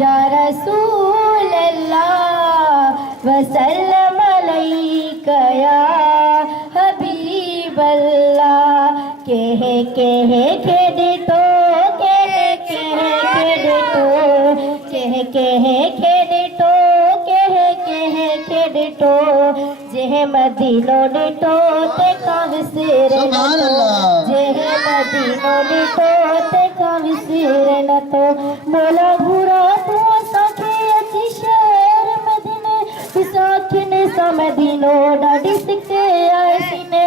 या रसूल अल्लाह वसल्लम अलैका या हबीब अल्लाह। कह खेडिटो कह खेडिटो कह खेडिटो कह खेडिटो जेह मदीनो डिटो ते काविसिर न तो जेह मदीनो डिटो ते काविसिर न तो मोला घुरा तू साखे अची शहर मदीने साखिने सा मदीनो डाडी सिके आए सीने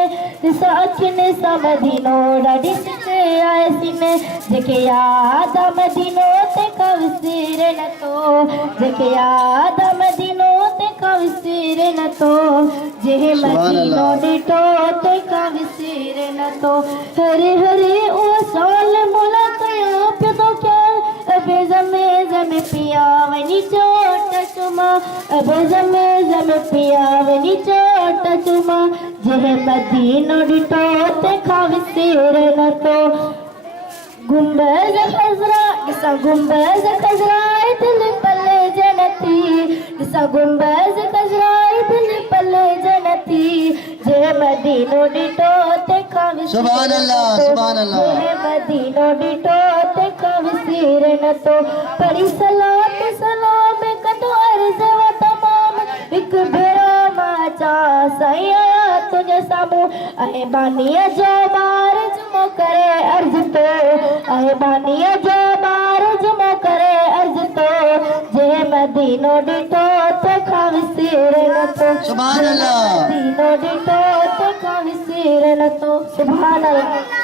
साखिने सा मदीनो डाडी सिके आए सीने जेके याद मदीनो ते काविसिर न तो जेके याद मदीनो ते काविसिर न तो जेह मदीनो डिटो ते काविसिर न तो हरे हरे ओ साल मोला कया प्यो क्या अबे जमे पिया वनी चोट चुमा अबे जमे पिया वनी चोट चुमा जेह मदीनो डिटो ते काविसिर न तो गुंबज खजरा इसा गुंबज खजरा दिल पल्ले जनती इसा गुंबज खजरा दिल पल्ले जनती जे मदीनो डिटो ते काविसिर सुभान अल्लाह जे मदीनो डिटो ते काविसिर न तो परी सलात सलाम कदो अर्ज व तमाम एक भेरा माचा सैया तुझे सामू अहे बानिया जो बार जुमो करे अर्ज तो अहे बानिया जो बार जुमो करे अर्ज तो जे मदीनो डिटो ते काविसिर न तो सुभान अल्लाह मदीनो डिटो ते काविसिर न तो सुभान अल्लाह।